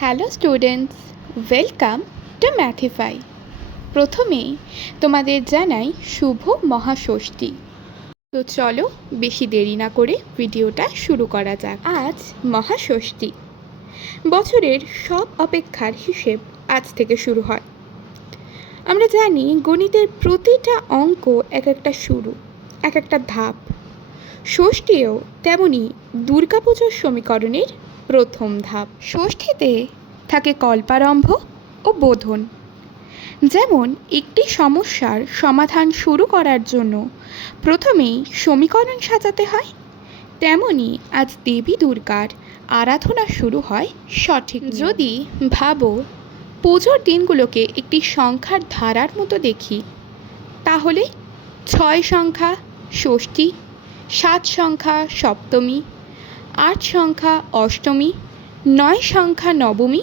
Hello students, welcome to Mathify. প্রথমেই তোমাদের জানাই শুভ মহাষষ্ঠী। তো চলো বেশি দেরি না করে ভিডিওটা শুরু করা যাক। আজ মহাষষ্ঠী। বছরের সব অপেক্ষার হিসেব আজ থেকে শুরু হয়। আমরা জানি গণিতের প্রতিটা অঙ্ক এক একটা শুরু, এক একটা ধাপ। ষষ্ঠীও তেমনই দুর্গাপুজোর সমীকরণের প্রথম ধাপ। ষষ্ঠীতে থাকে কল্পারম্ভ ও বোধন। যেমন একটি সমস্যার সমাধান শুরু করার জন্য প্রথমেই সমীকরণ সাজাতে হয়, তেমনি আজ দেবী দুর্গার আরাধনা শুরু হয় সঠিক। যদি ভাবো পুজোর দিনগুলোকে একটি সংখ্যার ধারার মতো দেখি, তাহলে 6 সংখ্যা ষষ্ঠী, 7 সংখ্যা সপ্তমী, 8 সংখ্যা অষ্টমী, 9 সংখ্যা নবমী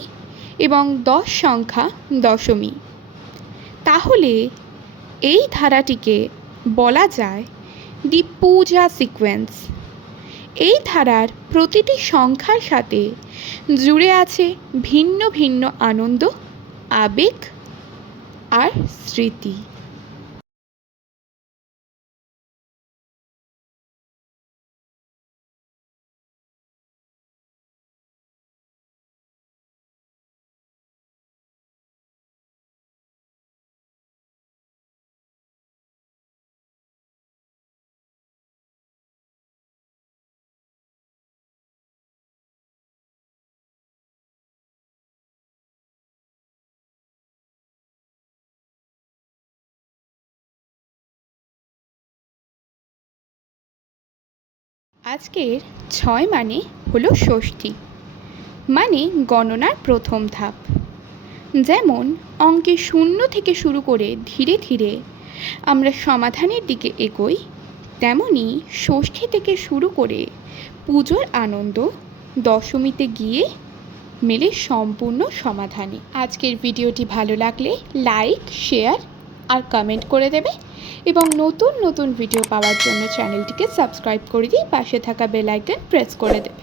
এবং 10 সংখ্যা দশমী। তাহলে এই ধারাটিকে বলা যায় দি পূজা সিকোয়েন্স। এই ধারার প্রতিটি সংখ্যার সাথে জুড়ে আছে ভিন্ন ভিন্ন আনন্দ, আবেগ আর স্মৃতি। আজকের 6 মানে হলো ষষ্ঠী, মানে গণনার প্রথম ধাপ। যেমন অঙ্কে 0 থেকে শুরু করে ধীরে ধীরে আমরা সমাধানের দিকে এগোই, তেমনি ষষ্ঠী থেকে শুরু করে পুজোর আনন্দ দশমীতে গিয়ে মেলে সম্পূর্ণ সমাধানে। আজকের ভিডিওটি ভালো লাগলে লাইক, শেয়ার আর কমেন্ট করে দেবে এবং নতুন নতুন ভিডিও পাওয়ার জন্য চ্যানেলটিকে সাবস্ক্রাইব করে দিয়ে পাশে থাকা বেল আইকন প্রেস করে দেবে।